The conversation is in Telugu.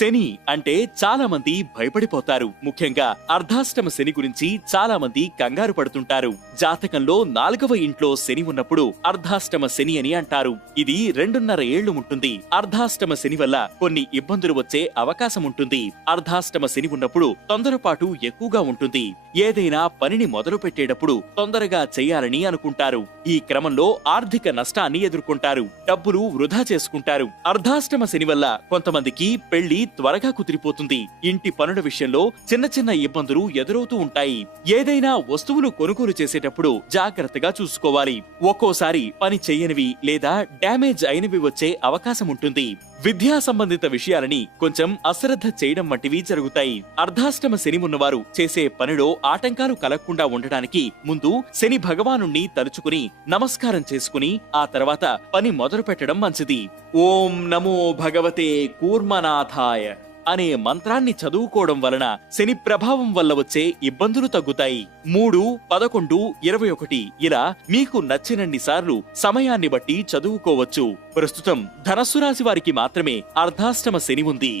శని అంటే చాలా మంది భయపడిపోతారు. ముఖ్యంగా అర్ధాష్టమ శని గురించి చాలా మంది కంగారు పడుతుంటారు. జాతకంలో 4వ ఇంట్లో శని ఉన్నప్పుడు అర్ధాష్టమ శని అని అంటారు. ఇది 2.5 ఏళ్లు ఉంటుంది. అర్ధాష్టమ శని వల్ల కొన్ని ఇబ్బందులు వచ్చే అవకాశం ఉంటుంది. అర్ధాష్టమ శని ఉన్నప్పుడు తొందరపాటు ఎక్కువగా ఉంటుంది. ఏదైనా పనిని మొదలు పెట్టేటప్పుడు తొందరగా చేయాలని అనుకుంటారు. ఈ క్రమంలో ఆర్థిక నష్టాన్ని ఎదుర్కొంటారు. డబ్బులు వృధా చేసుకుంటారు. అర్ధాష్టమ శని వల్ల కొంతమందికి పెళ్లి త్వరగా కుదిరిపోతుంది. ఇంటి పనుల విషయంలో చిన్న చిన్న ఇబ్బందులు ఎదురవుతూ ఉంటాయి. ఏదైనా వస్తువులు కొనుగోలు చేసేటప్పుడు జాగ్రత్తగా చూసుకోవాలి. ఒక్కోసారి పని చెయ్యనివి లేదా డ్యామేజ్ అయినవి వచ్చే అవకాశం ఉంటుంది. విద్యా సంబంధిత విషయాలని కొంచెం అశ్రద్ధ చేయడం వంటివి జరుగుతాయి. అర్ధాష్టమ శని ఉన్నవారు చేసే పనిలో ఆటంకాలు కలగకుండా ఉండడానికి ముందు శని భగవానుణ్ణి తలుచుకుని నమస్కారం చేసుకుని ఆ తర్వాత పని మొదలు పెట్టడం మంచిది. ఓం నమో భగవతే కూర్మనాథాయ అనే మంత్రాన్ని చదువుకోవడం వలన శని ప్రభావం వల్ల వచ్చే ఇబ్బందులు తగ్గుతాయి. 3, 11, 21 ఇలా మీకు నచ్చినన్ని సార్లు సమయాన్ని బట్టి చదువుకోవచ్చు. ప్రస్తుతం ధనస్సు రాశి వారికి మాత్రమే అర్ధాష్టమ శని ఉంది.